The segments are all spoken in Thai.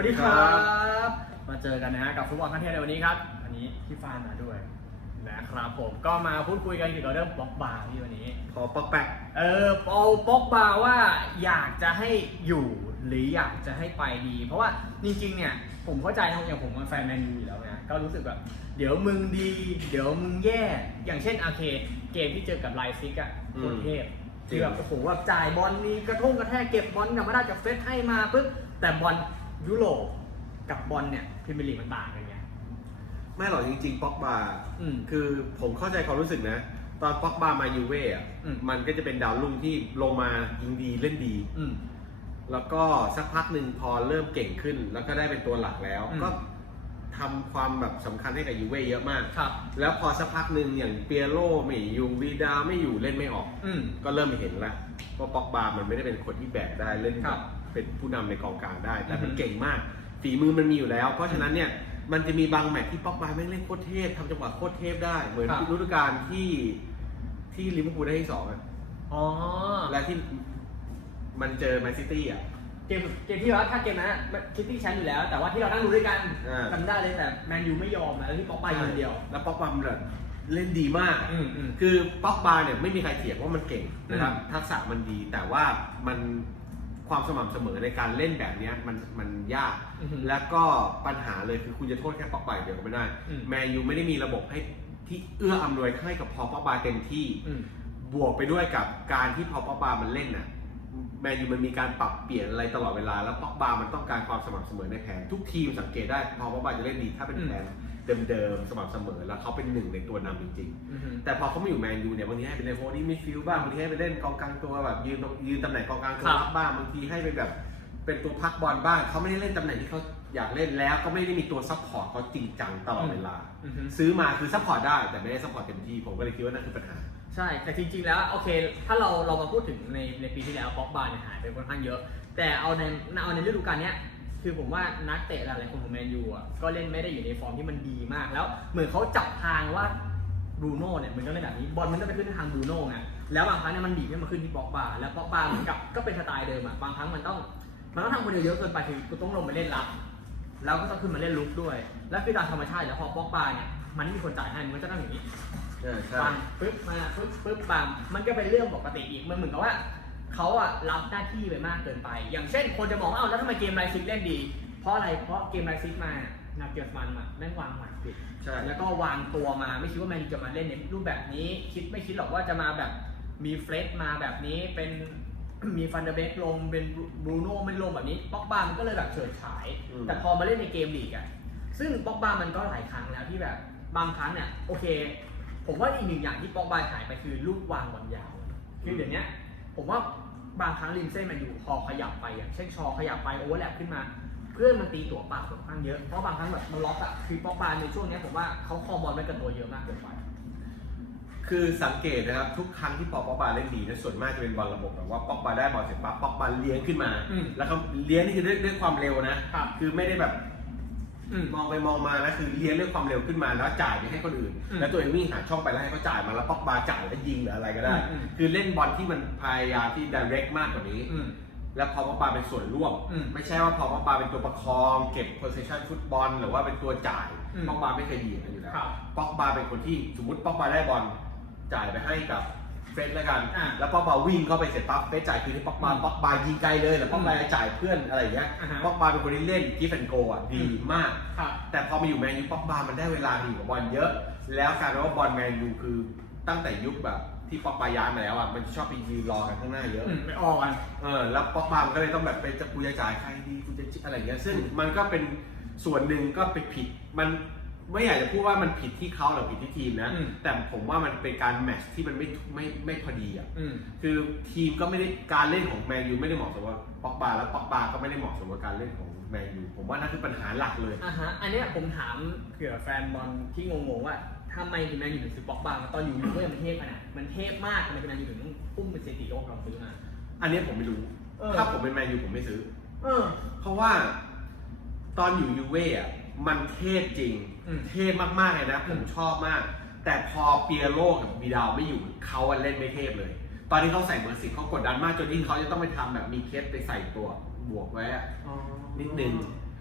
วัสดีครับ มาเจอกันนะฮะกับฟุตบอลขั้นเทพในวันนี้ครับ วันนี้พี่ฟานมาด้วยนะครับผมก็มาพูดคุยกันเกี่ยวกับเรื่องบล็อกบาร์ที่วันนี้ ขอปักแปกเออเอาบล็อกบาร์ว่าอยากจะให้อยู่หรืออยากจะให้ไปดี เพราะว่าจริงๆเนี่ยผมเข้าใจนะอย่างผมเป็นแฟนแมนยูอยู่แล้วนะก็รู้สึกแบบเดี๋ยวมึงดี เดี๋ยวมึงแย่อย่างเช่นโอเคเกมที่เจอกับไลซิกอะโคตรเทพที่แบบโอ้โหแบบจ่ายบอลมีกระทุ่งกระแทกเก็บบอลกลับมาได้จากเฟสให้มาปุ๊บแต่บอล ยุโรปกับบอลเนี่ยพรีเมียร์ลีกมันต่างกันไง ไม่หรอกจริงๆป๊อกบาอืมคือผมเข้าใจความรู้สึกนะ ตอนป๊อกบามายูเว่อะอืม มันก็จะเป็นดาวรุ่งที่ลงมายิงดีเล่นดี อืม แล้วก็สักพักหนึ่งพอเริ่มเก่งขึ้น แล้วก็ได้เป็นตัวหลักแล้ว อืม ก็ทำความแบบสำคัญให้กับยูเว่เยอะมาก ครับ แล้วพอสักพักหนึ่งอย่างเปียโรไม่อยู่วีดาไม่อยู่เล่นไม่ออก อืม ก็เริ่มเห็นแล้วว่าป๊อกบามันไม่ได้เป็นคนที่แบกได้เล่นครับ เป็นผู้นำในกองกลางได้ แต่มันอือฮึเก่งมาก ฝีมือมันมีอยู่แล้ว เพราะฉะนั้นเนี่ยมันจะมีบางแมตช์ที่ป๊อกบาไม่งเล่นโคตรเทพทำจังหวะโคตรเทพได้ เหมือนครับฤดูกาลที่ที่ลิเวอร์พูลได้ที่สองอะอ๋อและที่มันเจอแมนซิตี้อะเกมเกมที่ว่าถ้าเกมนั้นอะคิดที่แชมป์อยู่แล้ว แต่ว่าที่เรานั่งดูด้วยกันอ่าจำได้เลยแต่แมนยูไม่ยอมนะแล้วที่ป๊อกไปอยู่คนเดียว แล้วป๊อกบามันแบบเล่นดีมากอืมอืมคือป๊อกบาเนี่ยไม่มีใครเถียงว่ามันเก่งนะครับอืมทักษะมันดีแต่ว่ามัน ความสม่ำเสมอในการเล่นแบบเนี้ยมันมันยาก อือฮึ แล้วก็ปัญหาเลยคือคุณจะโทษแค่ป๊อกบาอย่างเดียวก็ไม่ได้ อืมแมนยูไม่ได้มีระบบให้ที่เอื้ออำนวยให้กับพอป๊อกบาเต็มที่ อืม บวกไปด้วยกับการที่พอป๊อกบามันเล่นน่ะ แมนยูมันมีการปรับเปลี่ยนอะไรตลอดเวลา แล้วป๊อกบามันต้องการความสม่ำเสมอในแผนทุกทีมสังเกตได้พอป๊อกบาจะเล่นดีถ้าเป็นอืมแผนเดิมๆสม่ำเสมอแล้วเขาเป็นหนึ่งในตัวนำจริงๆอืมแต่พอเขามาอยู่แมนยูเนี่ยบางทีให้ไปเล่นโฮดี้มิดฟิลด์บ้างบางทีให้ไปเล่นกองกลางตัวแบบยืนตรงยืนตำแหน่งกองกลางตัวครับรับบ้างบางทีให้ไปแบบเป็นตัวพักบอลบ้างเขาไม่ได้เล่นตำแหน่งที่เขาอยากเล่นแล้วก็ไม่ได้มีตัวซัพพอร์ตเขาจริงจังตลอดเวลาอืมซื้อมาคือซัพพอร์ตได้แต่ไม่ได้ซัพพอร์ตเต็มที่ผมก็เลยคิดว่านั่นคือปัญหา ใช่ แต่จริงๆ แล้วโอเค ถ้าเราเรามาพูดถึงในในปีที่แล้วบ็อกบาร์เนี่ยหายไปค่อนข้างเยอะ แต่เอาในเอาในฤดูกาลเนี้ยคือผมว่านักเตะหลายๆคนของแมนยูอะก็เล่นไม่ได้อยู่ในฟอร์มที่มันดีมาก แล้วเหมือนเขาจับทางว่าบรูโน่เนี่ยมันก็เล่นแบบนี้บอลมันก็ไปขึ้นทางบรูโน่ไงแล้วบางครั้งเนี่ยมันบีบให้มาขึ้นที่บ็อกบาร์แล้วบ็อกบาร์เหมือนกับก็เป็นสไตล์เดิมอะบางครั้งมันต้องมันต้องทำคนเดียวเยอะเกินไปคือกูต้องลงไปเล่นรับแล้วก็ต้องขึ้นมาเล่นลุกด้วย แล้วคือตามธรรมชาติแล้วพอบ็อกบาร์เนี่ยมันไม่มีคนจ่ายให้มันก็จะต้องอย่างนี้ บังปึ๊บมาปึ๊บปึ๊บบังมันก็เป็นเรื่องปกติอีกมันเหมือนกับว่าเขาอะรับหน้าที่ไปมากเกินไป อย่างเช่น คนจะมองว่าเอ้าแล้วทำไมเกมไรซิกเล่นดี เพราะอะไรเพราะเกมไรซิกมานาเกียร์มันมาแม่งวางหมัดผิดใช่ แล้วก็วางตัวมาไม่คิดว่าแมนยูจะมาเล่นในรูปแบบนี้ คิดไม่คิดหรอกว่าจะมาแบบมีเฟรดมาแบบนี้เป็น มีฟันเดอร์เบกลงเป็นบรูโน่ไม่ลงแบบนี้ป็อกบามันก็เลยแบบเฉิดฉาย อืม แต่พอมาเล่นในเกมลีกอะซึ่งป็อกบามันก็หลายครั้งแล้วที่แบบบางครั้งเนี่ยโอเค ผมว่าอีกหนึ่งอย่างที่ป็อกบาหายไปคือลูกวางบอลยาว คือเดี๋ยวเนี้ยผมว่าบางครั้งริมเส้นแมันอยู่พอขยับไปอย่างเช่นชอขยับไปโอเวอร์แลปขึ้นมาเพื่อนมันตีตัวเปล่าค่อนข้างเยอะเพราะบางครั้งแบบมันล็อกอะคือป็อกบาในช่วงเนี้ยผมว่าเขาคอบอลไว้กับตัวเยอะมากเกินไปคือสังเกตนะครับทุกครั้งที่พอป๊อกบาเล่นดีนะส่วนมากจะเป็นบอลระบบแบบว่าป๊อกบาได้บอลเสร็จปั๊บป๊อกบาเลี้ยงขึ้นมาอืมแล้วก็เลี้ยงนี่คือด้วยด้วยความเร็วนะครับคือไม่ได้แบบอื มมองไปมองมาแล้วคือเลี้ยงด้วยความเร็วขึ้นมาแล้วจ่ายไปให้คนอื่นอืมแล้วตัวเองวิ่งหาช่องไปแล้วให้เขาจ่ายมาแล้วป๊อกบาจ่ายแล้วยิงหรืออะไรก็ได้อืมคือเล่นบอลที่มันพยายามที่ direct มากกว่านี้อืมแล้วพอป๊อกบาเป็นส่วนร่วมอืมไม่ใช่ว่าพอป๊อกบาเป็นตัวประคอง เก็บ possession ฟุตบอล หรือว่าเป็นตัวจ่ายอืมป๊อกบาไม่เคยดีอย่างนั้นอยู่แล้วครับป๊อกบาเป็นคนที่สมมติป๊อกบาได้บอลจ่ายไปให้กับเฟรดแล้วกัน อ่าแล้วป๊อกบาวิ่งเข้าไปเสร็จปั๊บเฟรดจ่ายคืนให้ป๊อกบาอืมป๊อกบายิงไกลเลยแล้วป๊อกบาจ่ายเพื่อนอะไรอย่างเงี้ยอ่าฮะ ป๊อกบาเป็นคนที่เล่นกิฟแอนโกอะดีมาก ครับ แต่พอมาอยู่แมนยูป๊อกบามันได้เวลาดีกว่าบอลเยอะ แล้วกลารว่าบอลแมนยูคือตั้งแต่ยุคแบบที่ป๊อกบาย้ายมาแล้วอะมันชอบไปยืนรอกันข้างหน้าเยอะ อืมไม่ออกอะเออแล้วป๊อกบามันก็เลยต้องแบบเป็นจะกูจะจ่ายใครดีกูจะอะไรอย่างเงี้ยซึ่งมันก็เป็นส่วนหนึ่งก็ไปผิดมัน ไม่อยากจะพูดว่ามันผิดที่เขาหรือผิดที่ทีมนะ อืม แต่ผมว่ามันเป็นการแมทช์ที่มันไม่ไม่ไม่พอดีอะ อืม คือทีมก็ไม่ได้การเล่นของแมนยูไม่ได้เหมาะสมกับป๊อกบาแล้วป๊อกบาก็ไม่ได้เหมาะสมกับการเล่นของแมนยูผมว่านั่นคือปัญหาหลักเลย อะฮะ อันเนี้ยผมถามเผื่อแฟนบอลที่งงๆว่าทำไมถึงแมนยูถึงซื้อป็อกบามาตอนอยู่ยูก็ยังมันเทพขนาดมันเทพมากทำไมแมนยูถึงต้องพุ่มเป็นเศรษฐีโลกเราซื้อมา อันนี้ผมไม่รู้ เออ ถ้าผมเป็นแมนยูผมไม่ซื้อ เออ เพราะว่าตอนอยู่ยูเว่อะ มันเทพจริง อืม เทพมากๆเลยนะผมอืมชอบมาก แต่พอเปียโรกับวีดาวไม่อยู่เขาอะเล่นไม่เทพเลย ตอนนี้เขาใส่เบอร์สิบเขากดดันมากจนที่เขาจะต้องไปทำแบบมีเคสไปใส่ตัวบวกไว้อะอ๋อนิดนึง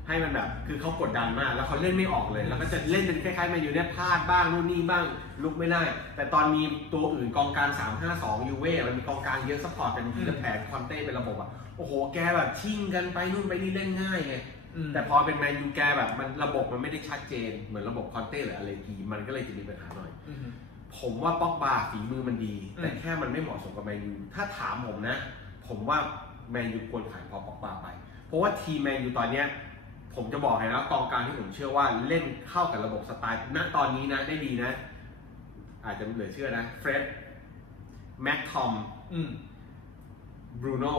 ให้มันแบบ คือเขากดดันมาก แล้วเขาเล่นไม่ออกเลย แล้วก็จะเล่นเป็นคล้ายๆแมนยูเนี่ยพลาดบ้างนู่นนี่บ้างลุกไม่ได้ แต่ตอนมีตัวอื่นกองกลาง3-5-2ยูเว่มันมีกองกลางเยอะซัพพอร์ตเป็นทีละแผนคอนเต้เป็นระบบอะโอ้โหแกแบบชิ่งกันไปนู่นไปนี่เล่นง่ายไงอืม แต่พอเป็นแมนยูแกแบบมันระบบมันไม่ได้ชัดเจน เหมือนระบบคอนเต้หรืออะไรกีมันก็เลยจะมีปัญหาหน่อยอืมผมว่าป็อกบาฝีมือมันดีอืมแต่แค่มันไม่เหมาะสมกับแมนยูถ้าถามผมนะ ผมว่าแมนยูควรขายพอป็อกบาไป เพราะว่าทีมแมนยูตอนเนี้ยผมจะบอกให้นะกองกลางที่ผมเชื่อว่าเล่นเข้ากับระบบสไตล์ณตอนนี้นะได้ดีนะ อาจจะเหลือเชื่อนะเฟร็ดแม็กทอมอืมบรูโน่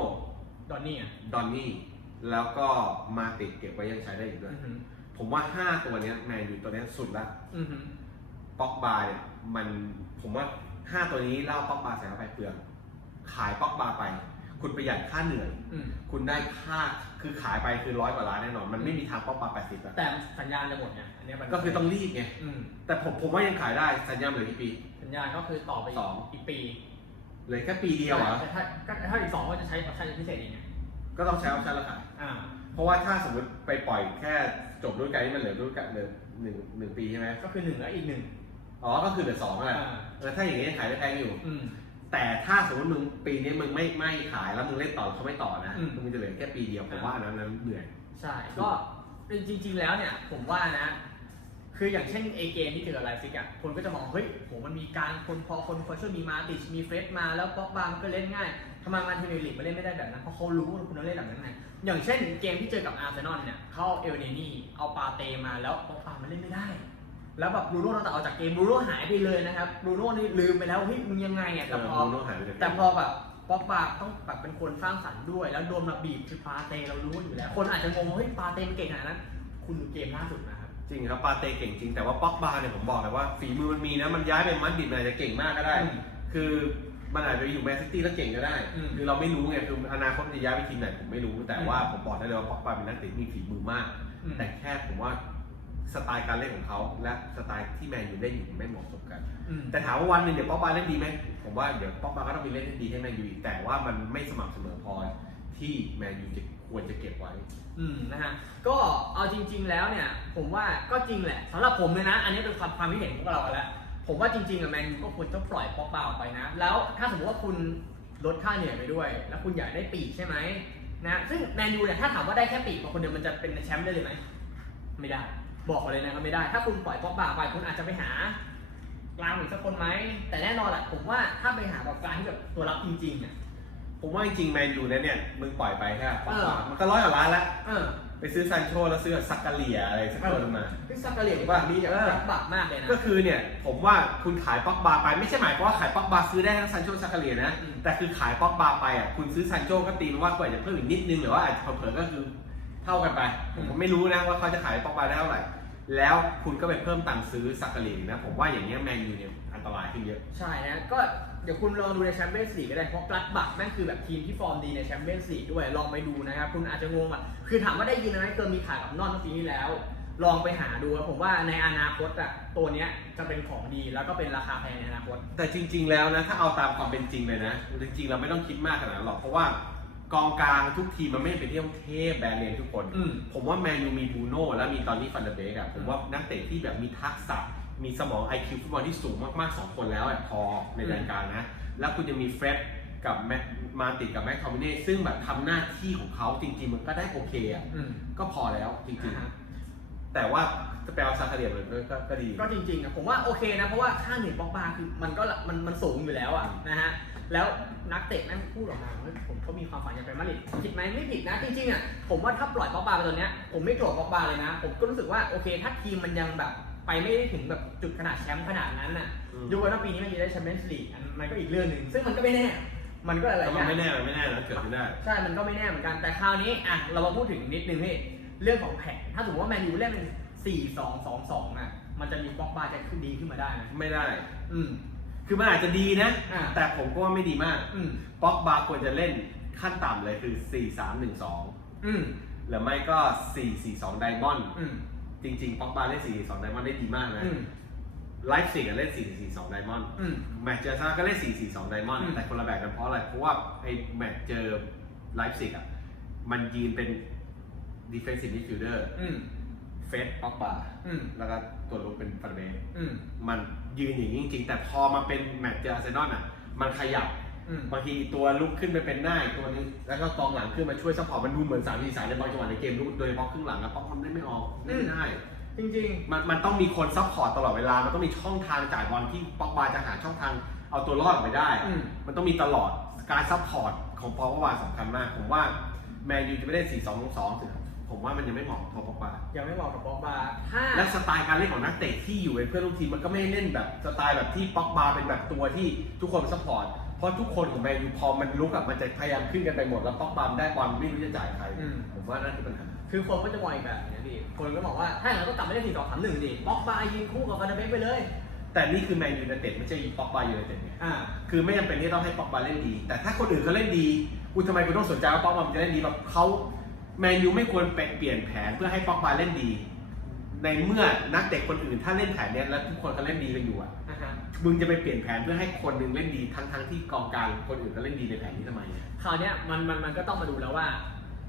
ดอนนี่อะดอนนี่ แล้วก็มาติดเก็บไว้ยังใช้ได้อยู่ด้วยอืมผมว่า5ตัวเนี้ยแมนยูตัวเนี้ยสุดละอืมป็อกบาเนี่ยมันผมว่าห้าตัวนี้เล่าป็อกบาใส่เข้าไปเปลืองขายป็อกบาไป คุณประหยัดค่าเหนื่อยอืมคุณได้ค่าคือขายไปคือร้อยกว่าล้านแน่นอน มันไม่มีทางป็อกบาแปดสิบอะแต่สัญญาณจะหมดเนี่ยอันเนี้ยมันก็คือต้องรีบไงอืมแต่ผมผมว่ายังขายได้สัญญาเหลือกี่ปี สัญญาณก็คือต่อไปสองอีกปีเหลือแค่ปีเดียวเหรอแต่ถ้าก็ถ้าอีกสองก็จะใช้ออปชั่นพิเศษอีกไง ก็ต้องใช้ออปชั่นแล้วขายอ่า เพราะว่าถ้าสมมติไปปล่อยแค่จบฤดูกาลนี้มันเหลือฤดูกาลเหลือหนึ่งหนึ่งปีใช่ไหมก็คือหนึ่งแล้วอีกหนึ่งอ๋อ ก็คือเหลือสองแหละอ่าเออถ้าอย่างนี้ยังขายได้แพงอยู่ อืม แต่ถ้าสมมติมึงปีนี้มึงไม่ไม่ขายแล้วมึงเล่นต่อเขาไม่ต่อนะอืม มึงจะเหลือแค่ปีเดียวผมว่าอันนั้นนั้นเหนื่อย ใช่ ก็จริงๆ แล้วเนี่ย ผมว่านะ คืออย่างเช่นเอเกมที่เจอกับไลฟ์ซิกอะคนก็จะมอง เฮ้ยโหมันมีการคนพอคนคอยช่วยมีมาติชมีเฟรดมาแล้วป๊อกบามันก็เล่นง่ายทำไมมันทีมลีกมันเล่นไม่ได้แบบนั้น เพราะเขารู้ว่าคุณต้องเล่นแบบนั้นไงอย่างเช่นเกมที่เจอกับอาร์เซนอลเนี่ย เข้าเอลเนนี่เอาปาเตมาแล้วป๊อกบามันเล่นไม่ได้ แล้วแบบบรูโน่ตั้งแต่ออกจากเกมบรูโน่หายไปเลยนะครับบรูโน่นี่ลืมไปแล้วเฮ้ยมึงยังไงอะเอแต่อพอโน้หายไปจากแต่พอแบบป๊อกบาต้องแบบเป็นคนสร้างสรรค์ด้วย แล้วโดนมาบีบคือปาเตเรารู้อยู่แล้ว คนอาจจะงงว่าเฮ้ยปาเตมันเก่งขนาดนั้น คุณดูเกมล่าสุดนะครับ จริงครับปาเต้เก่งจริงแต่ว่าป็อกบาเนี่ยผมบอกเลยว่าฝีมือมันมีนะมันย้ายไปมันดิบมันอาจจะเก่งมากก็ได้ อืมคือมันอาจจะไปอยู่แมนซิตี้แล้วเก่งก็ได้ อืม คือเราไม่รู้ไงคืออนาคตมันจะย้ายไปทีมไหนผมไม่รู้แต่อืมว่าผมบอกได้เลยว่าป็อกบาเป็นนักเตะที่มีฝีมือมาก อืมแต่แค่ผมว่าสไตล์การเล่นของเขาและสไตล์ที่แมนยูเล่นอยู่ไม่เหมาะสมกัน อืม แต่ถามว่าวันหนึ่งเดี๋ยวป๊อกบาเล่นดีไหมผมว่าเดี๋ยวป๊อกบาก็ต้องมีเล่นที่ดีให้แมนยูอีกแต่ว่ามันไม่สม่ำเสมอพอที่แมนยูจะ ควรจะเก็บไว้ อืมนะฮะก็เอาจริง ๆ แล้วเนี่ย ผมว่าก็จริงแหละสำหรับผมเลยนะ อันนี้เป็นความความคิดเห็นของเราแล้ว ผมว่าจริงๆอะแมนยูก็ควรต้องปล่อยปอกบาออกไปนะ แล้วถ้าสมมติว่าคุณลดค่าเหนื่อยไปด้วย แล้วคุณอยากได้ปีกใช่ไหมนะซึ่งแมนยูเนี่ยถ้าถามว่าได้แค่ปีกมาคนเดียวมันจะเป็นแชมป์ได้เลยไหมไม่ได้บอกเลยนะครับไม่ได้ ถ้าคุณปล่อยปอกบาไปคุณอาจจะไปหากลางอีกสักคนไหมแต่แน่นอนแหละผมว่าถ้าไปหาแบบกลางที่แบบตัวรับจริงๆอะ ผมว่าจริงๆแมนยูเนี่ยเนี่ยมึงปล่อยไปแค่ป๊อกบาเออ มันก็ร้อยกว่าล้านแล้ว เออไปซื้อซันโชแล้วซื้อซักกาเลียอะไรสักคนมาพี่ซักกะเหลี่ยงว่ามีอย่างรับบาปมากเลยนะ ก็คือเนี่ยผมว่าคุณขายป๊อกบาไปไม่ใช่หมายความว่าขายป๊อกบาซื้อได้ทั้งซันโชซักกาเลียนะ อืม แต่คือขายป๊อกบาไปอะคุณซื้อซันโชก็ตีมันว่าก็อาจจะเพิ่มอีกนิดนึงหรือว่าอาจจะเผลอๆก็คือเท่ากันไป ผมก็ไม่รู้นะว่าเขาจะขายป๊อกบาได้เท่าไหร่แล้วคุณก็ไปเพิ่มตังค์ซื้อซักกาเลียนะผมว่าอย่างเงี้ยแมนยูเนี่ยอันตรายขึ้นเยอะ ใช่นะ ก็เดี๋ยวคุณลองดูในแชมเปี้ยนส์ลีกก็ได้ เพราะกลัดบักแม่งคือแบบทีมที่ฟอร์มดีในแชมเปี้ยนส์ลีกด้วย ลองไปดูนะครับ คุณอาจจะงงอะ คือถามว่าได้ยินไหมเคยมีข่าวกับนอนเมื่อปีที่แล้ว ลองไปหาดูครับผมว่าในอนาคตอะตัวเนี้ยจะเป็นของดีแล้วก็เป็นราคาแพงในอนาคต แต่จริง ๆ แล้วนะถ้าเอาตามความเป็นจริงเลยนะ จริงๆ เราไม่ต้องคิดมากขนาดนั้นหรอกเพราะว่ากองกลางทุกทีมมันไม่ได้เป็นที่ต้องเทพแบรนด์เนมทุกคน อืม ผมว่าแมนยูมีบรูโน่และมีตอนนี้ฟันเดอร์เบกอะผมว่านักเตะที่แบบมีทักษะ มีสมอง IQ ฟุตบอลที่สูงมากๆ 2 คนแล้วอะพอในรายการนะ แล้วคุณยังมีเฟร็ดกับแมคมาติดกับแม็กทอมิเน่ซึ่งแบบทำหน้าที่ของเขาจริง ๆ มันก็ได้โอเคอะอืม ก็พอแล้วจริงนะฮะ ๆ แต่ว่าจะไปเอาซาคาเรียเลยก็ก็ดี ก็จริงๆอะผมว่าโอเคนะ เพราะว่าค่าเหนื่อยป๊อกบาคือมันก็มันมันสูงอยู่แล้วอะนะฮะ แล้วนักเตะแม่งพูดออกมาว่าผมก็มีความฝันอยากไปมาดริดผิดไหมไม่ผิดนะ จริงๆอะผมว่าถ้าปล่อยป๊อกบาไปตอนเนี้ยผมไม่โกรธป๊อกบาเลยนะ ผมก็รู้สึกว่าโอเค ถ้าทีมมันยังแบบ ไปไม่ได้ถึงแบบจุดขนาดแชมป์ขนาดนั้นน่ะอืมยกเว้นว่าปีนี้มันจะได้แชมเปี้ยนส์ลีกอันมันก็อีกเรื่องหนึ่งซึ่งมันก็ไม่แน่ มันก็อะไรแต่อมันย่าง ไม่แน่มันไม่แน่นะเกิดขึ้นได้ ใช่ มันก็ไม่แน่เหมือนกัน แต่คราวนี้ อะ เรามาพูดถึงนิดนึงพี่ เรื่องของแผน ถ้าสมมติว่าแมนยูเล่นเป็นสี่สองสองสองอะ มันจะมีป๊อกบาจะขึ้นดีขึ้นมาได้นะไม่ได้ อืม คือมันอาจจะดีนะ อ่า แต่ผมก็ว่าไม่ดีมาก อืม ป๊อกบาควรจะเล่นขั้นต่ำเลยคือ 4 3 1 2 อืมหรือไม่ก็ 4 4 2 ไดมอนด์อืม จริงๆป๊อกบาเล่น4 4 2 ไดมอนด์ได้ดีมากนะ อืม ไลฟ์สิกเล่น 4 4 2 ไดมอนด์อืม แมตช์เจอซาก็เล่น 4 4 2 ไดมอนด์อืม แต่คนละแบบกันเพราะอะไร เพราะว่าไอ้แมตช์เจอไลฟ์สิกอะมันยืนเป็น defensive midfielder อืมเฟสป็อกบาอืมแล้วก็ตัวลุกเป็นฟันเบสอืม มันยืนอย่างนี้จริงๆ แต่พอมาเป็นแมตช์เจออาร์เซนอลอะ มันขยับอืม บางทีตัวลุกขึ้นไปเป็นหน้าอีกตัวนึงแล้วก็กองหลังขึ้นมาช่วยซัพพอร์ตมันดูเหมือนสามทีสายในบางจังหวะในเกมลุกโดยเฉพาะครึ่งหลังนะเพราะมันได้ไม่ออกเล่นไม่ได้จริงมันมันต้องมีคนซัพพอร์ตตลอดเวลา มันต้องมีช่องทางจ่ายบอลที่ป็อกบาจะหาช่องทางเอาตัวรอดออกไปได้อืมมันต้องมีตลอดการซัพพอร์ตของปอกบาสำคัญมาก ผมว่าแมนยูจะไม่ได้ 4 2 2 2ถึงผมว่ามันยังไม่เหมาะกับปอกบาๆยังไม่เหมาะกับบ็อกบาถ้าและสไตล์การเล่นของนักเตะที่อยู่เป็นเพื่อนร่วมทีมมันก็ไม่ได้เล่นแบบสไตล์แบบที่ป็อกบาเป็นแบบตัวที่ทุกคนซัพพอร์ต เพราะทุกคนของแมนยูพอมันลุกอะมันจะพยายามขึ้นกันไปหมด แล้วป็อกบาได้บอลไม่รู้จะจ่ายใคร อืม ผมว่านั่นคือปัญหา คือคนก็จะมองอีกแบบนี้พี่คนก็บอกว่าถ้าอย่างนั้นก็กลับมาเล่นสี่สองสามหนึ่งดิบ็อกบายืนคู่กับฟานเดเบกไปเลย แต่นี่คือแมนยูไนเต็ดไม่ใช่ป็อกบายูไนเต็ดไงอ่า คือไม่จำเป็นที่ต้องให้ป็อกบาเล่นดี แต่ถ้าคนอื่นเขาเล่นดีกูทำไมกูต้องสนใจว่าป็อกบามันจะเล่นดีแบบเขาแมนยูไม่ควรไปเปลี่ยนแผนเพื่อให้ป็อกบาเล่นดี ในเมื่อนักเตะคนอื่นถ้าเล่นแผนเนี้ยแล้วทุกคนเขาเล่นดีกันอยู่อะอ่าฮะ มึงจะไปเปลี่ยนแผนเพื่อให้คนหนึ่งเล่นดีทั้งทั้งที่กองกลางคนอื่นก็เล่นดีในแผนนี้ทำไมอะคราวเนี้ยมันมันมันก็ต้องมาดูแล้วว่า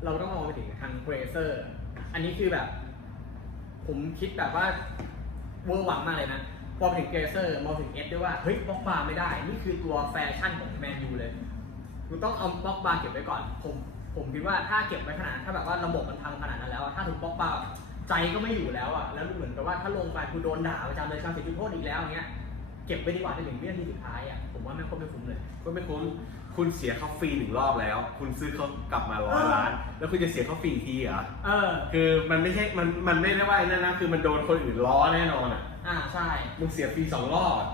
เราต้องมองไปถึงทางเกรเซอร์ อันนี้คือแบบ ผมคิดแบบว่าเวอร์หวังมากเลยนะพอไปถึงเกรเซอร์มองถึงเอสด้วยว่าเฮ้ยบ็อกบาไม่ได้ นี่คือตัวแฟชั่นของแมนยูเลยคุณต้องเอาบ็อกบาเก็บไว้ก่อนผมผมคิดว่าถ้าเก็บไว้ขนาดถ้าแบบว่าระบบมันพังขนาดนั้นแล้วถ้าถูกบ็อกบาใจก็ไม่อยู่แล้วอะแล้วเหมือนกับว่าถ้าลงไปคุณโดนด่าประจำเลยการเสียจุดโทษอีกแล้วเงี้ย เก็บไว้ดีกว่าจนถึงวินาทีสุดท้ายอะผมว่าไม่ค่อยไม่คุ้มเลย ก็ไม่คุ้มคุณเสียเขาฟรีหนึ่งรอบแล้ว คุณซื้อเขากลับมาร้อยล้าน แล้วคุณจะเสียเขาฟรีอีกทีเหรอเออ คือมันไม่ใช่มันมันไม่ได้ว่าไอ้นั่นนะคือมันโดนคนอื่นล้อแน่นอนอะอ่าใช่ มึงเสียฟรีสองรอบอะ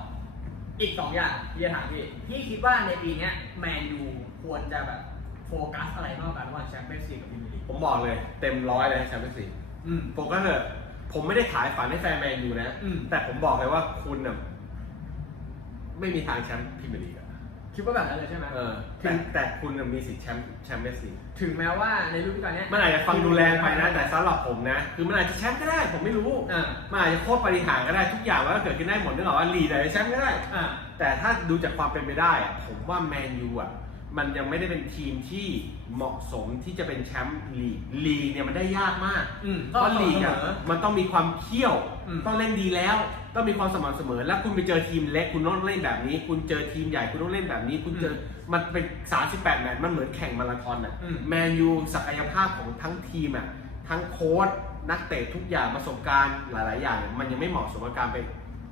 อีกสองอย่างที่จะถามพี่พี่คิดว่าในปีเนี้ยแมนยูควรจะแบบโฟกัสอะไรมากกว่าระหว่างแชมเปี้ยนส์ลีกกับพรีเมียร์ลีกผมบอกเลย เต็มร้อยเลยแชมเปี้ยนส์ลีกอืม ผมก็เถอะผมไม่ได้ขายฝันให้แฟนแมนยูนะ อืม แต่ผมบอกเลยว่าคุณน่ะ ไม่มีทางแชมป์พรีเมียร์ลีกอะคิดว่าแบบนั้นเลยใช่ไหม เออแต่แต่คุณน่ะมีสิทธิ์แชมป์แชมเปี้ยนส์ลีกถึงแม้ว่าในฤดูกาลเนี้ยมันอาจจะฟังดูแรงไปนะ แต่สำหรับผมนะ คือมันอาจจะแชมป์ก็ได้ ผมไม่รู้อ่ามันอาจจะโคตรปฏิหารย์ก็ได้ทุกอย่างมันก็เกิดขึ้นได้หมดนึกออกว่าลีดอาจจะแชมป์ก็ได้ อ่าแต่ถ้าดูจากความเป็นไปได้อะผมว่าแมนยูอะ มันยังไม่ได้เป็นทีมที่เหมาะสมที่จะเป็นแชมป์ลีกลีกเนี่ยมันได้ยากมากอืมเพราะลีกอะมันต้องมีความเขี้ยว อืม ต้องเล่นดีแล้ว ต้องมีความสม่ำเสมอ แล้วคุณไปเจอทีมเล็กคุณต้องเล่นแบบนี้ คุณเจอทีมใหญ่คุณต้องเล่นแบบนี้ คุณเจอมันเป็น38แมตช์มันเหมือนแข่งมาราธอนอะอืม แมนยูศักยภาพของทั้งทีมอะทั้งโค้ชนักเตะทุกอย่างประสบการณ์หลาย ๆ อย่างเนี่ยมันยังไม่เหมาะสมกับการไป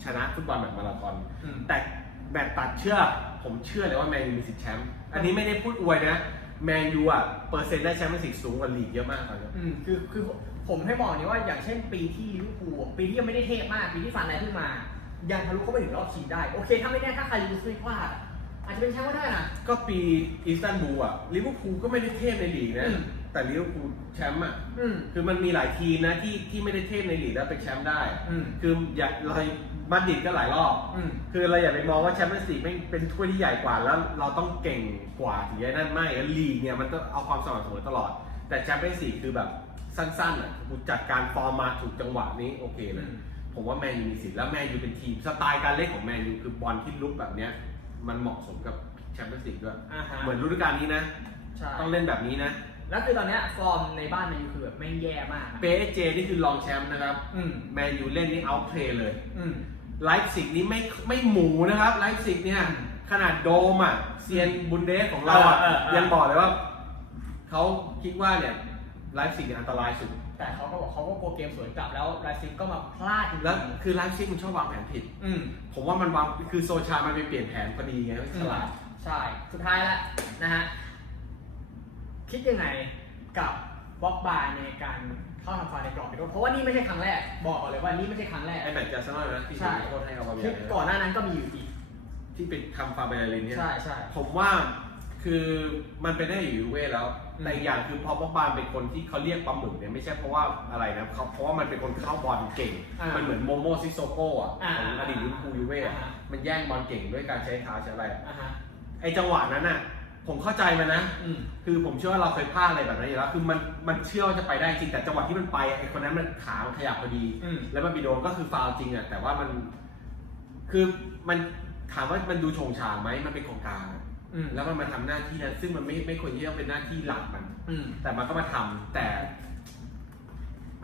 ชนะฟุตบอลแบบมาราธอนอืม แต่แบตตัดเชื่อกผมเชื่อเลยว่าแมนยูมีสิทธิ์แชมป์ อันนี้ไม่ได้พูดอวยนะ แมนยูอะ เปอร์เซ็นต์ได้แชมป์เป็นสิทธิ์สูงกว่าลีกเยอะมากตอนนี้ อืมคือคือผมให้บอกนี้ว่าอย่างเช่นปีที่ลิเวอร์พูลปีที่ยังไม่ได้เทพมาก ปีที่ฟานไลน์เพิ่งมา ยังทะลุเข้าไปถึงรอบชิงได้ โอเค ถ้าไม่แน่ถ้าใครรู้สึกพลาดอาจจะเป็นแชมป์ก็ได้นะ ก็ปีอีสตันบูลอะลิเวอร์พูลก็ไม่ได้เทพในลีกนะ อืม แต่ลิเวอร์พูลแชมป์อะ อืม คือมันมีหลายทีมนะที่ที่ไม่ได้เทพในลีกแล้วเป็นแชมป์ได้ อืม คืออย่าเรา มาดริดก็หลายรอบ อืม คือเราอย่าไปมองว่าแชมเปี้ยนส์ลีกไม่เป็นถ้วยที่ใหญ่กว่าแล้วเราต้องเก่งกว่าถึงจะนั่นไม่แล้วลีกเนี่ยมันต้องเอาความสม่ำเสมอตลอด แต่แชมเปี้ยนส์ลีกคือแบบสั้นๆอะกูจัดการฟอร์มมาถูกจังหวะนี้โอเคเลยผมว่าแมนยูมีสิทธิ์แล้วแมนยูเป็นทีมสไตล์การเล่นของแมนยูคือบอลที่ลุกแบบเนี้ยมันเหมาะสมกับแชมเปี้ยนส์ลีกด้วย อ่าฮะเหมือนฤดูกาลนี้นะ ใช่ต้องเล่นแบบนี้นะ แล้วคือตอนเนี้ยฟอร์มในบ้านแมนยูคือแบบไม่งแย่มากอะเปเจนี่คือรองแชมป์นะครับ อืม แมนยูเล่นนี่เอาเพลย์เลย อืม ไลฟ์ซิกนี่ไม่ไม่หมูนะครับไลฟ์ซิกเนี่ยอืมขนาดโดมอะเซียนบุนเดสของเราอะเออเออเออ ยังบอกเลยว่าเขาคิดว่าเนี่ยไลฟ์ซิกเนี่ยอันตรายสุด แต่เขาก็บอกเขาก็โกลัวเกมสวนกลับแล้วไลซิกก็มาพลาดจริงๆแล้วคือไลฟ์ซิกมันชอบวางแผนผิด อืม ผมว่ามันวางคือโซชามันไปเปลี่ยนแผนพอดีไงฉลาด ใช่ สุดท้ายแล้วนะฮะ คิดยังไงกับ บล็อกบาร์ในการเข้าทำฟาวล์ในกรอบไปด้วยเพราะว่านี่ไม่ใช่ครั้งแรกบอกก่อนเลยว่านี่ไม่ใช่ครั้งแรก ไอ้แมตช์จาร์เซนอลนะที่ใช่โทษให้เอาบาเบีคลิยปก่อนหน้านั้นก็มีอยู่อีก ที่ไปทำฟาเบลลินเนี่ย ใช่ใช่ ผมว่าคือมันเป็นได้อยู่ยูเว่แล้วอืม แต่อีกอย่างคือพอบ็อกบาร์เป็นคนที่เขาเรียกปลาหมึกเนี่ยไม่ใช่เพราะว่าอะไรนะเขาเพราะว่ามันเป็นคนเข้าบอลเก่ง อ่ามัมันเหมือนโมโมซิโซโก้อะอ่าของอดีตลิเวอร์พูลยูเว่อะอ่า มันแย่งบอลเก่งด้วยการใช้เท้าใช้อะไรอะอ่าฮะ ไอจังหวะนั้นน่ะ ผมเข้าใจมันนะ อืม คือผมเชื่อว่าเราเคยพลาดอะไรแบบนั้นอยู่แล้ว คือมันมันเชื่อว่าจะไปได้จริงแต่จังหวะที่มันไปไอคนนั้นมันขามันขยับพอดี อืม แล้วมันไปโดนก็คือฟาวล์จริงอะแต่ว่ามัน คือมันถามว่ามันดูโฉงฉางไหมมันเป็นของกลางอะอืม แล้วมันมาทำหน้าที่นั้นซึ่งมันไม่ไม่ควรที่จะเป็นหน้าที่หลักมัน อืม แต่มันก็มาทำแต่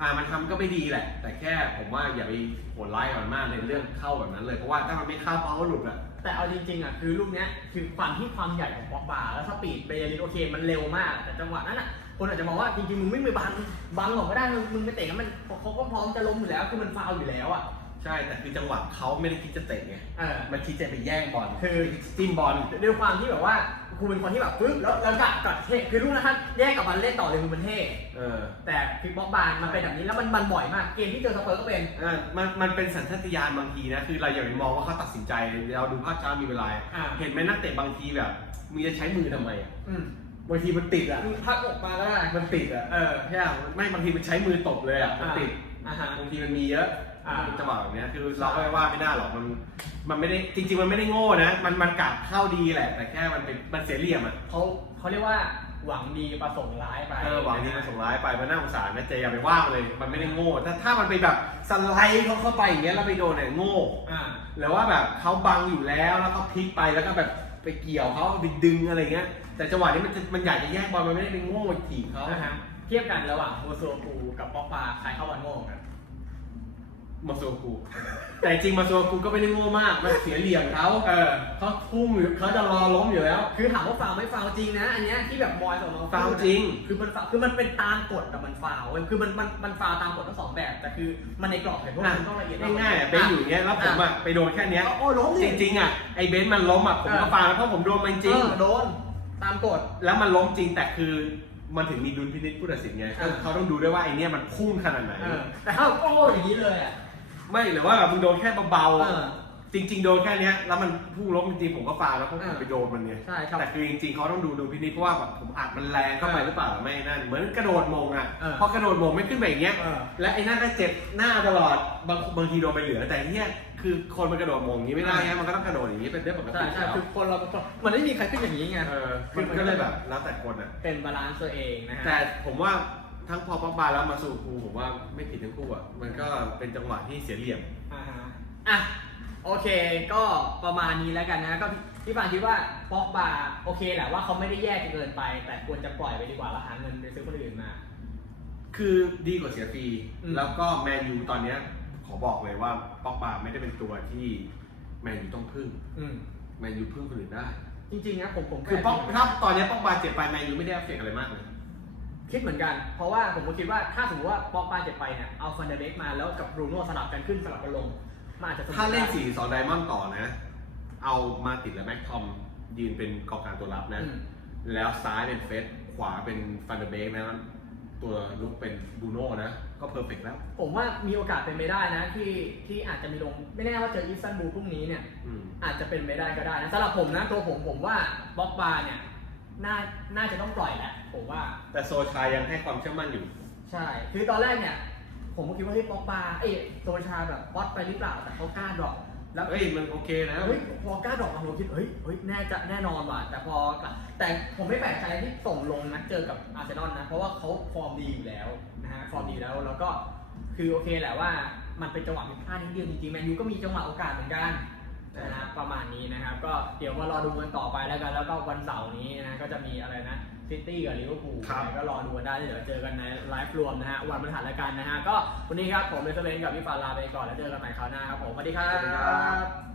อ่ามันทำก็ไม่ดีแหละ แต่แค่ผมว่าอย่าไปโหดร้ายกับมันมากในเรื่องเข้าแบบนั้นเลยเพราะว่าถ้ามันไม่เข้าเป้าก็หลุดอะ แต่เอาจริงๆอะคือลูกเนี้ยคือความที่ความใหญ่ของบ็อกบาร์แล้วสปีดเบยาริสโอเค มันเร็วมาก แต่จังหวะนั้นอะคนอาจจะมองว่าจริงๆมึงไม่ไปบังบังหรอกก็ได้มึงมึงไปเตะกันมันเขาก็พร้อมจะล้มอยู่แล้วคือมันฟาวล์อยู่แล้วอะใช่แต่คือจังหวะเขาไม่ได้คิดจะเตะไงเออมันคิดจะไปแย่งบอลคือจิ้มบอลด้วยความที่แบบว่า กูเป็นคนที่แบบปึ๊บแล้วแล้วกัดกัดเท่คือลูกนั้นถ้าแยกกับมันเล่นต่อเลยมึงเป็นเท่เออแต่พิกบ็อกบาร์มันเป็นแบบนี้แล้วมันมันบ่อยมากเกมที่เจอสเปอร์ก็เป็นอ่ามันมันเป็นสัญชาตญาณบางทีนะคือเราอย่าไปมองว่าเขาตัดสินใจเราดูภาพช้ามีเวลา อ่า เห็นไหมนักเตะบางทีแบบมึงจะใช้มือทำไมอะอืมบางทีมันติดอะมึงพักออกมาก็ได้มันติดอะเออใช่ปะไม่บางทีมันใช้มือตบเลยอะมันติดอ่าฮะ บางทีมันมีเยอะ อ่า จังหวะแบบเนี้ยคือเราก็ไม่ว่าไม่ได้หรอกมัน มันไม่ได้จริง ๆ มันไม่ได้โง่นะ มันมันกัดเข้าดีแหละ แต่แค่มันเป็นมันเสียเหลี่ยมอะเขาเขาเรียกว่าหวังดีประสงค์ร้ายไปเออหวังดีมันส่งร้ายไปมันน่าสงสารนะเจอย่าไปว่ามันเลยมันไม่ได้โง่ถ้าถ้ามันไปแบบสไลด์เขาเข้าไปอย่างเงี้ยแล้วไปโดนเนี่ยโง่ อ่า หรือว่าแบบเขาบังอยู่แล้วแล้วเขาพลิกไปแล้วก็แบบไปเกี่ยวเขาไปดึงอะไรเงี้ย แต่จังหวะนี้มันจะมันอยากจะแย่งบอลมันไม่ได้ไปโง่ไปถีบเขา นะฮะเทียบกันระหว่างโมโซคูกับป๊อกปาใครเข้าบอลโง่กัน มาโซกู แต่จริงมาโซกูก็ไม่ได้โง่มาก มันเสียเหลี่ยมเขาเออเขาทุ่มอยู่เขาจะรอล้มอยู่แล้ว คือถามว่าฟาวล์ไม่ฟาวล์จริงนะ อันเนี้ยที่แบบบอยส่งมาฟาวล์จริง คือมันฟาวล์คือมันเป็นตามกฎแต่มันฟาวล์เว้ยคือมันมันมันฟาวล์ตามกฎทั้งสองแบบ แต่คือมันในกรอบเห็นว่ามันต้องละเอียดมกง่ายๆอะเบนซ์อยู่อย่างเงี้ยแล้วผมอะไปโดนแค่เนี้ยโอ้ล้มจริงๆอะไอ้เบนซ์มันล้มอะผมก็เออฟาวล์เพราะผมโดนมันจริง เออโดนตามกฎ แล้วมันล้มจริงแต่คือมันถึงมีดุลพินิจผู้ตัดสินไงเออ เขาต้องดูด้วยว่าไอ้เนี้ยมันพุ่งขนาดไหนเออแต่ถ้าโอ้อย่างนี้เลยอะ ไม่หรือว่าแบบมึงโดนแค่เบาเออ ๆจริง ๆ โดนแค่เนี้ยแล้วมันพุ่งล้มจริงๆผมก็ฟาวล์แล้วเพราะผมเออไปโดนมันไงใช่ครับ แต่คือจริงๆเขาต้องดูดูพินิจเพราะว่าแบบผมอัดมันแรงเข้าไปเออหรือเปล่าหรือไม่นั่นเหมือนกระโดดมงอะเออ พอกระโดดมงไม่ขึ้นไปอย่างเงี้ย เออ และไอ้นั่นก็เจ็บหน้าตลอดบางบางทีโดนไปเหลือแต่เนี้ยคือคนมันกระโดดมงอย่างนี้ไม่ได้ไงมันก็ต้องกระโดดอย่างนี้เป็นเรื่องปกใช่ติใช่คือคนเรามันไม่มีใครขึ้นอย่างนี้ไงเออมันก็เลยแบบแล้วแต่คนอะ เป็นบาลานซ์ตัวเองนะฮะ แต่ผมว่า ทั้งพอปอกบาแล้วมาสู่กูผมว่าไม่ผิดทั้งคู่อะมันก็เป็นจังหวะที่เสียเหลี่ยม อ่าฮะอะโอเคก็ประมาณนี้แล้วกันนะก็พี่พี่ฟานคิดว่าป๊อกบาร์โอเคแหละว่าเขาไม่ได้แย่เกินไป แต่ควรจะปล่อยไปดีกว่าแล้วหาเงินไปซื้อคนอื่นมา คือดีกว่าเสียฟรี อืม แล้วก็แมนยูตอนเนี้ยขอบอกเลยว่าปอกบาไม่ได้เป็นตัวที่แมนยูต้องพึ่งอืมแมนยูพึ่งคนอื่นได้ จริงๆนะผมผมคือป๊อกถ้าตอนเนี้ยปอกบาเจ็บไปแมนยูไม่ได้เอฟเฟกต์อะไรมากเลย คิดเหมือนกัน เพราะว่าผมก็คิดว่าถ้าสมมติว่าป๊อกบาร์เจ็บไปเนี่ยเอาฟันเดเบกมาแล้วกับบรูโน่สลับกันขึ้นสลับกันลงมันอาจจะสนุกถ้าเล่นได้สี่สองไดมอนด์ต่อนะ เอามาติดและแม็กทอมยืนเป็นกองกลางตัวรับนะอืมแล้วซ้ายเป็นเฟสขวาเป็นฟันเดอร์เบกนะตัวลุกเป็นบูโน่นะ ก็เพอร์เฟกแล้ว ผมว่ามีโอกาสเป็นไปได้นะที่ที่อาจจะมีลง ไม่แน่ว่าเจออิสตันบูลพรุ่งนี้เนี่ยอืมอาจจะเป็นไปได้ก็ได้นะสำหรับผมนะตัวผมผมว่าบ็อกบาร์เนี่ย น่าน่าจะต้องปล่อยแหละผมว่า แต่โซชายังให้ความเชื่อมั่นอยู่ ใช่ คือตอนแรกเนี่ย ผมก็คิดว่าเฮ้ยบ็อกบาร์เอ้ยโซชาแบบป๊อตไปหรือเปล่า แต่เขากล้าดรอปแล้วเฮ้ยมันโอเคนะ เฮ้ยพอกล้าดรอปอะผมคิดเฮ้ยเฮ้ยแน่จะแน่นอนว่ะแต่พอกลับแต่ผมไม่แปลกใจที่ส่งลงนะเจอกับอาร์เซนอลนะ เพราะว่าเขาฟอร์มดีอยู่แล้วนะฮะฟอร์มดีแล้วแล้วก็คือโอเคแหละว่ามันเป็นจังหวะผิดพลาดนิดเดียวจริงๆแมนยูก็มีจังหวะโอกาสเหมือนกัน นะฮะประมาณนี้นะครับ ก็เดี๋ยวมารอดูกันต่อไปแล้วกัน แล้วก็วันเสาร์นี้นะก็จะมีอะไรนะซิตี้กับลิเวอร์พูลครับ ก็รอดูกันได้เดี๋ยวเจอกันในไลฟ์รวมนะฮะวันบริหารรายการนะฮะก็วันนี้ครับผมเลสเตอร์เลนกับพี่ฟาลาไปก่อนแล้วเจอกันใหม่คราวหน้าครับผมสวัสดีครัสวัสดีครับบ